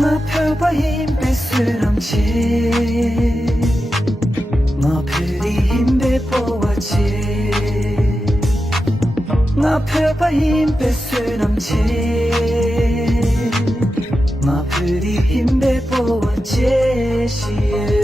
ngā pēpa himpe sūramche ngā pēri himpe powache ngā pēpa himpe sūramche ngā pēri himpe powache shiye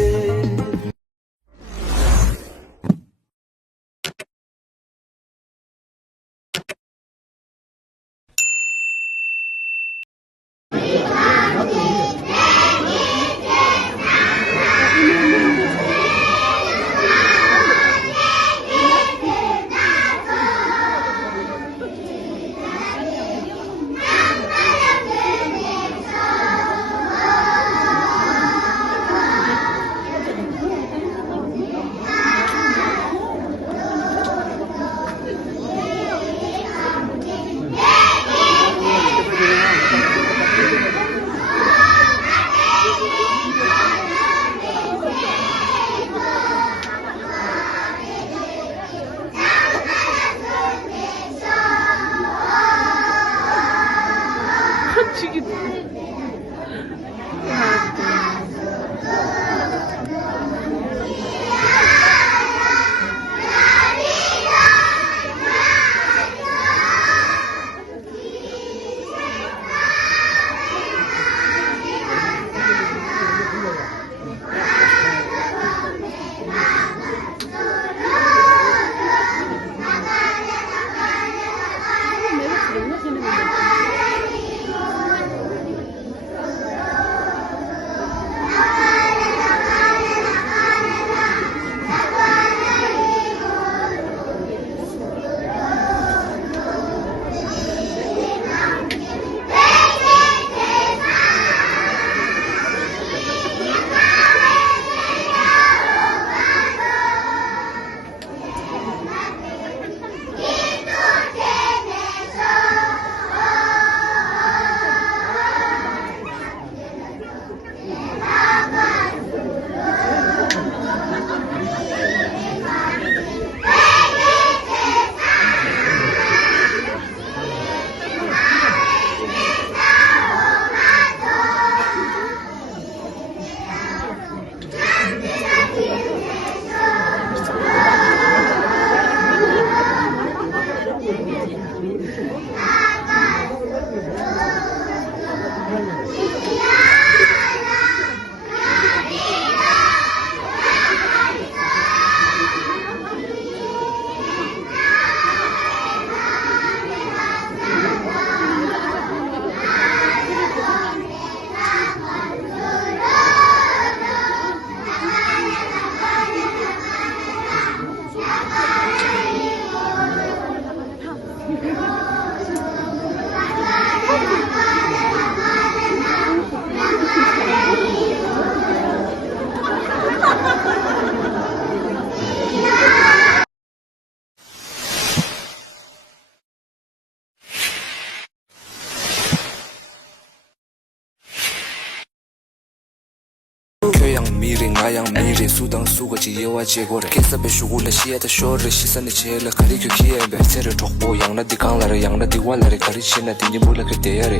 yang miri sudan suga ji yewa je gore kesa be shugula shia ta shore shisane chela kari kyo kiye be tere thokbo yang na dikang la yang na diwal la kari chena tinje bula ke teyare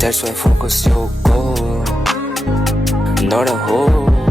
that's why focus your goal not a hole